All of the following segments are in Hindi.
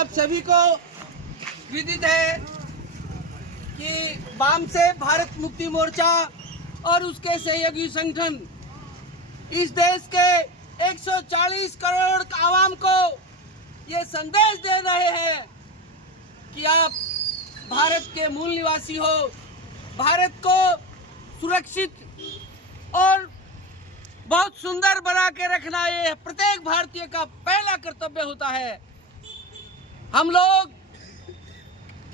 आप सभी को विदित है कि वाम से भारत मुक्ति मोर्चा और उसके सहयोगी संगठन इस देश के 140 करोड़ आवाम को ये संदेश दे रहे हैं कि आप भारत के मूल निवासी हो। भारत को सुरक्षित और बहुत सुंदर बना के रखना ये प्रत्येक भारतीय का पहला कर्तव्य होता है। हम लोग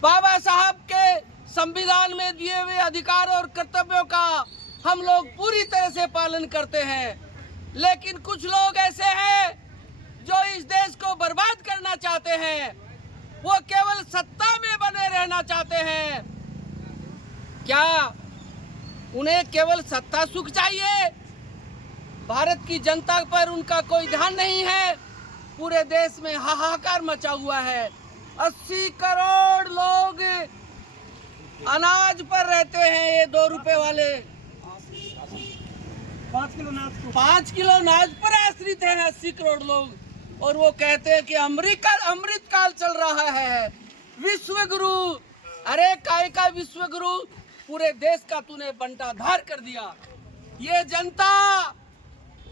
बाबा साहब के संविधान में दिए हुए अधिकार और कर्तव्यों का हम लोग पूरी तरह से पालन करते हैं, लेकिन कुछ लोग ऐसे हैं जो इस देश को बर्बाद करना चाहते हैं। वो केवल सत्ता में बने रहना चाहते हैं। क्या उन्हें केवल सत्ता सुख चाहिए? भारत की जनता पर उनका कोई ध्यान नहीं है। पूरे देश में हाहाकार मचा हुआ है। 80 करोड़ लोग अनाज पर रहते हैं। ये 2 रुपए वाले 5 किलो अनाज पर आश्रित है 80 करोड़ लोग। और वो कहते हैं कि अमृत काल चल रहा है। विश्व गुरु, अरे काय का विश्व गुरु? पूरे देश का तूने बंटाधार कर दिया। ये जनता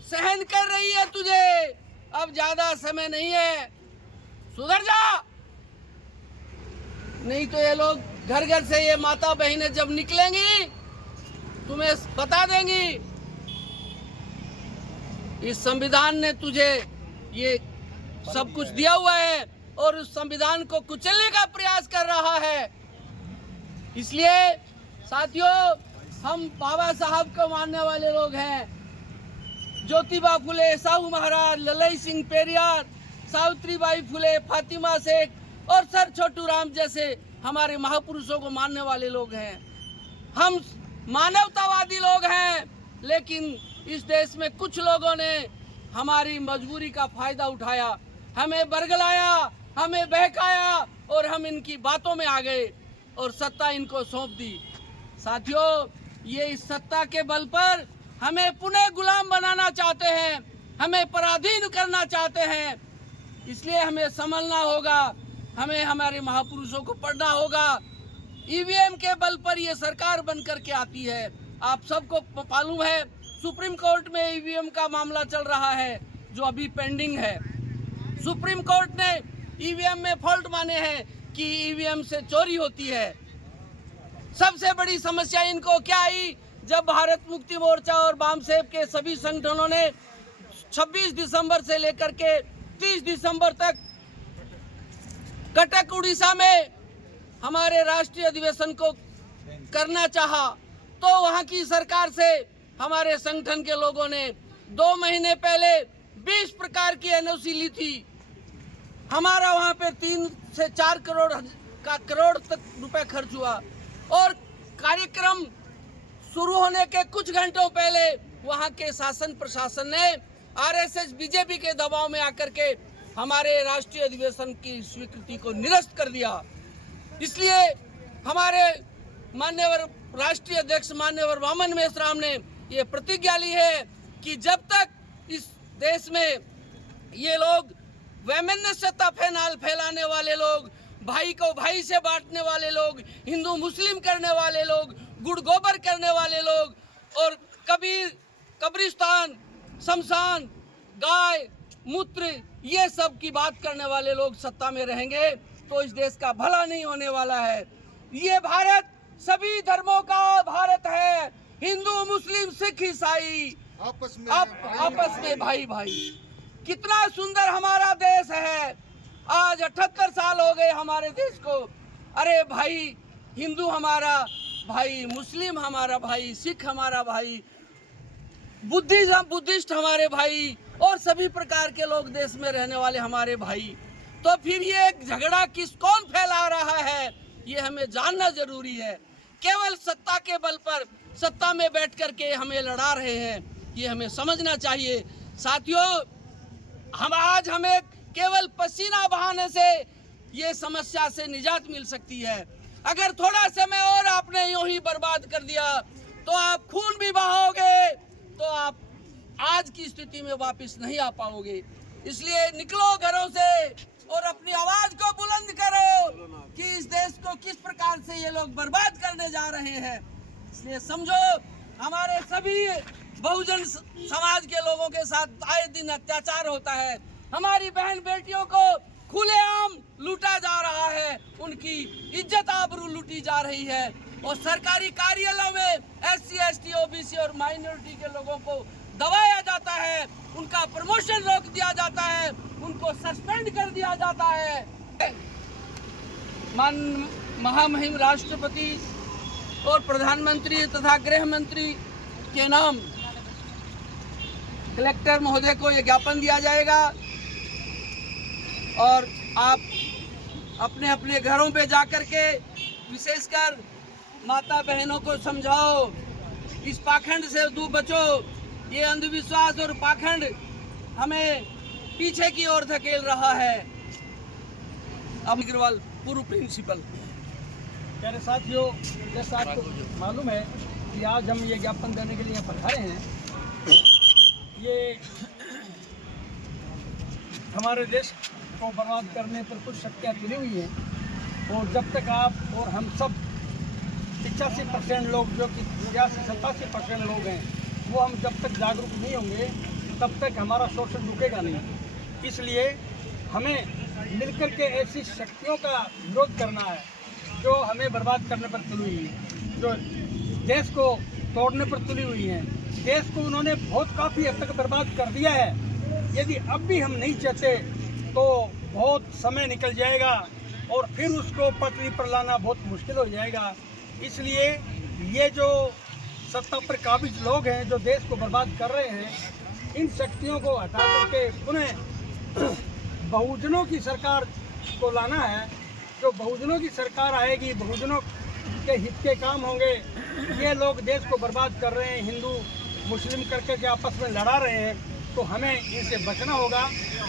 सहन कर रही है तुझे। अब ज्यादा समय नहीं है, सुधर जा, नहीं तो ये लोग घर घर से ये माता बहनें जब निकलेंगी तुम्हें बता देंगी इस संविधान ने तुझे ये सब कुछ दिया हुआ है और उस संविधान को कुचलने का प्रयास कर रहा है। इसलिए साथियों, हम बाबा साहब को मानने वाले लोग हैं। ज्योतिबा फुले, साहू महाराज, ललई सिंह पेरियार, सावित्रीबाई फुले, फातिमा शेख और सर छोटू राम जैसे हमारे महापुरुषों को मानने वाले लोग हैं। हम मानवतावादी लोग हैं, लेकिन इस देश में कुछ लोगों ने हमारी मजबूरी का फायदा उठाया, हमें बरगलाया, हमें बहकाया और हम इनकी बातों में आ गए और सत्ता इनको सौंप दी। साथियों, ये इस सत्ता के बल पर हमें पुनः गुलाम बनाना चाहते हैं, हमें पराधीन करना चाहते हैं। इसलिए हमें संभलना होगा, हमें हमारे महापुरुषों को पढ़ना होगा। ईवीएम के बल पर ये सरकार बन करके आती है। आप सबको मालूम है, सुप्रीम कोर्ट में ईवीएम का मामला चल रहा है जो अभी पेंडिंग है। सुप्रीम कोर्ट ने ईवीएम में फॉल्ट माने हैं कि ईवीएम से चोरी होती है। सबसे बड़ी समस्या इनको क्या आई? जब भारत मुक्ति मोर्चा और वामसेब के सभी संगठनों ने 26 दिसंबर से लेकर के 30 दिसंबर तक कटक उड़ीसा में हमारे राष्ट्रीय अधिवेशन को करना चाहा, तो वहां की सरकार से हमारे संगठन के लोगों ने 2 महीने पहले 20 प्रकार की एनओसी ली थी। हमारा वहां पे 3 से 4 करोड़ तक रुपए खर्च हुआ और कार्यक्रम शुरू होने के कुछ घंटों पहले वहां के शासन प्रशासन ने आरएसएस बीजेपी के दबाव में आकर के हमारे राष्ट्रीय अधिवेशन की स्वीकृति को निरस्त कर दिया। इसलिए हमारे माननीय राष्ट्रीय अध्यक्ष माननीय वामन मेश्राम ने ये प्रतिज्ञा ली है कि जब तक इस देश में ये लोग वैमनस्यता फैलाने वाले लोग, भाई को भाई से बांटने वाले लोग, हिंदू मुस्लिम करने वाले लोग, गुड़ गोबर करने वाले लोग और कबीर, कब्रिस्तान, शमशान, गाय मूत्र, ये सब की बात करने वाले लोग सत्ता में रहेंगे तो इस देश का भला नहीं होने वाला है। ये भारत सभी धर्मों का भारत है। हिंदू, मुस्लिम, सिख, ईसाई आपस में भाई भाई। कितना सुंदर हमारा देश है। आज 78 साल हो गए हमारे देश को। अरे भाई, हिंदू हमारा भाई, मुस्लिम हमारा भाई, सिख हमारा भाई, बुद्धिस्ट हमारे भाई और सभी प्रकार के लोग देश में रहने वाले हमारे भाई। तो फिर ये झगड़ा कौन फैला रहा है, ये हमें जानना जरूरी है। केवल सत्ता के बल पर सत्ता में बैठ करके हमें लड़ा रहे हैं, ये हमें समझना चाहिए। साथियों, हमें केवल पसीना बहाने से ये समस्या से निजात मिल सकती है। अगर थोड़ा समय और आपने यूं ही बर्बाद कर दिया तो आप खून भी बहाओगे तो आप आज की स्थिति में वापस नहीं आ पाओगे। इसलिए निकलो घरों से और अपनी आवाज को बुलंद से ये लोग बर्बाद करने जा रहे हैं। इसलिए समझो, हमारे सभी बहुजन समाज के लोगों के साथ आए दिन अत्याचार होता है। हमारी बहन बेटियों को खुलेआम लूटा जा रहा है, उनकी इज्जत आबरू लूटी जा रही है और सरकारी कार्यालयों में SC ST OBC और माइनॉरिटी के लोगों को दबाया जाता है, उनका प्रमोशन रोक दिया जाता है, उनको सस्पेंड कर दिया जाता है। महामहिम राष्ट्रपति और प्रधानमंत्री तथा गृह मंत्री के नाम कलेक्टर महोदय को यह ज्ञापन दिया जाएगा और आप अपने अपने घरों पे जाकर के विशेषकर माता बहनों को समझाओ, इस पाखंड से दूर बचो। ये अंधविश्वास और पाखंड हमें पीछे की ओर धकेल रहा है। अग्रवाल, पूर्व प्रिंसिपल। प्यारे साथियों, जैसा आपको मालूम है कि आज हम ये ज्ञापन देने के लिए पधारे हैं। ये हमारे देश को बर्बाद करने पर कुछ शक्तियाँ तुली हुई हैं और जब तक आप और हम सब 85% लोग, जो कि 87% लोग हैं, वो हम जब तक जागरूक नहीं होंगे तब तक हमारा शोषण रुकेगा नहीं। इसलिए हमें मिलकर के ऐसी शक्तियों का विरोध करना है जो हमें बर्बाद करने पर तुली हुई है, जो देश को तोड़ने पर तुली हुई है। देश को उन्होंने काफ़ी हद तक बर्बाद कर दिया है। यदि अब भी हम नहीं चाहते तो बहुत समय निकल जाएगा और फिर उसको पटरी पर लाना बहुत मुश्किल हो जाएगा। इसलिए ये जो सत्ता पर काबिज लोग हैं जो देश को बर्बाद कर रहे हैं, इन शक्तियों को हटा करके पुनः बहुजनों की सरकार को लाना है। जो बहुजनों की सरकार आएगी, बहुजनों के हित के काम होंगे। ये लोग देश को बर्बाद कर रहे हैं, हिंदू मुस्लिम करके के आपस में लड़ा रहे हैं, तो हमें इनसे बचना होगा।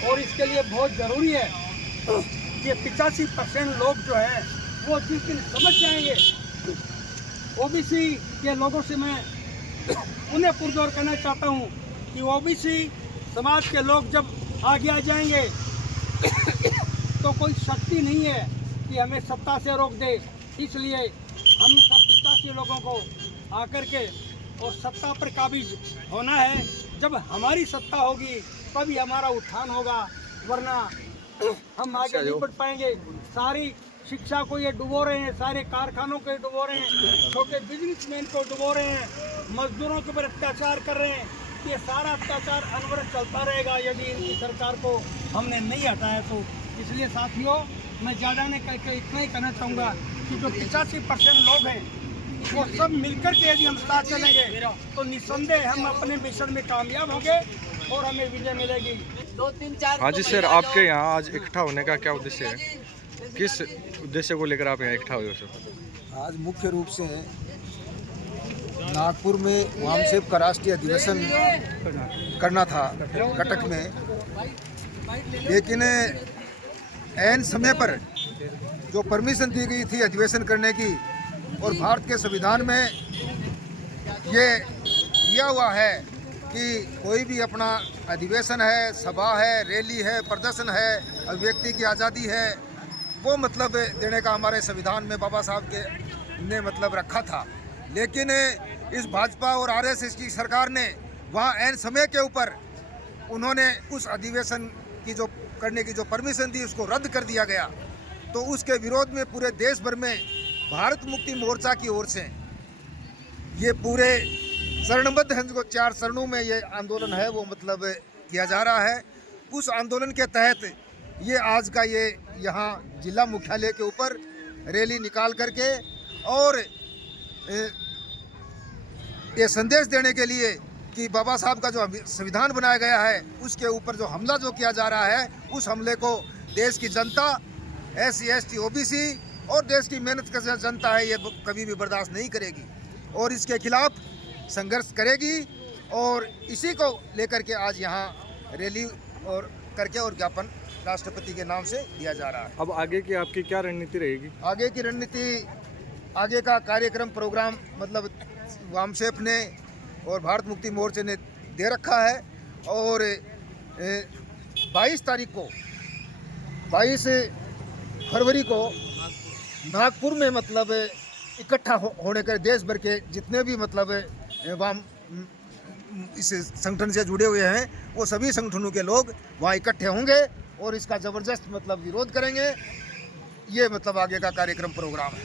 और इसके लिए बहुत ज़रूरी है कि 85% लोग जो हैं वो जिस दिन समझ जाएंगे, OBC के लोगों से मैं उन्हें पुरजोर करना चाहता हूँ कि OBC समाज के लोग जब आगे आ जाएंगे तो कोई शक्ति नहीं है कि हमें सत्ता से रोक दे। इसलिए हम सब 85 लोगों को आकर के और सत्ता पर काबिज होना है। जब हमारी सत्ता होगी तभी हमारा उत्थान होगा, वरना हम आगे नहीं बढ़ पाएंगे। सारी शिक्षा को ये डुबो रहे हैं, सारे कारखानों को डुबो रहे हैं, छोटे बिजनेसमैन को डुबो रहे हैं, मजदूरों के ऊपर अत्याचार कर रहे हैं। ये सारा अत्याचार अनवरत चलता रहेगा यदि इनकी सरकार को हमने नहीं हटाया तो। इसलिए साथियों, मैं ज़्यादा नहीं कह के इतना ही कहना चाहूँगा कि जो 85% लोग हैं वो सब मिलकर के यदि हम साथ चलेंगे तो निस्संदेह हम अपने मिशन में कामयाब होंगे और हमें विजय मिलेगी। 2-3-4। हाँ जी सर, आपके यहाँ आज इकट्ठा होने का क्या उद्देश्य है? किस उद्देश्य को लेकर आप यहाँ इकट्ठा हुए सर? आज मुख्य रूप से नागपुर में वामसेप का राष्ट्रीय अधिवेशन करना था कटक में, लेकिन ऐन समय पर जो परमिशन दी गई थी अधिवेशन करने की और भारत के संविधान में ये दिया हुआ है कि कोई भी अपना अधिवेशन है, सभा है, रैली है, प्रदर्शन है, अभिव्यक्ति की आज़ादी है, वो मतलब देने का हमारे संविधान में बाबा साहब के ने मतलब रखा था। लेकिन इस भाजपा और RSS की सरकार ने वहाँ ऐन समय के ऊपर उन्होंने उस अधिवेशन की जो करने की जो परमिशन दी उसको रद्द कर दिया गया। तो उसके विरोध में पूरे देश भर में भारत मुक्ति मोर्चा की ओर से ये पूरे चरणबद्ध हैं, जो 4 चरणों में ये आंदोलन है वो मतलब किया जा रहा है। उस आंदोलन के तहत ये आज का ये यहाँ जिला मुख्यालय के ऊपर रैली निकाल करके और ये संदेश देने के लिए कि बाबा साहब का जो संविधान बनाया गया है उसके ऊपर जो हमला जो किया जा रहा है, उस हमले को देश की जनता, SC ST OBC और देश की मेहनत कर जनता है, ये कभी भी बर्दाश्त नहीं करेगी और इसके खिलाफ संघर्ष करेगी। और इसी को लेकर के आज यहाँ रैली और करके और ज्ञापन राष्ट्रपति के नाम से दिया जा रहा है। अब आगे की आपकी क्या रणनीति रहेगी? आगे की रणनीति, आगे का कार्यक्रम प्रोग्राम मतलब वामसेप ने और भारत मुक्ति मोर्चे ने दे रखा है और 22 तारीख को 22 फरवरी को नागपुर में मतलब इकट्ठा होने के देश भर के जितने भी मतलब वाम इस संगठन से जुड़े हुए हैं वो सभी संगठनों के लोग वहाँ इकट्ठे होंगे और इसका ज़बरदस्त मतलब विरोध करेंगे। ये मतलब आगे का कार्यक्रम प्रोग्राम है।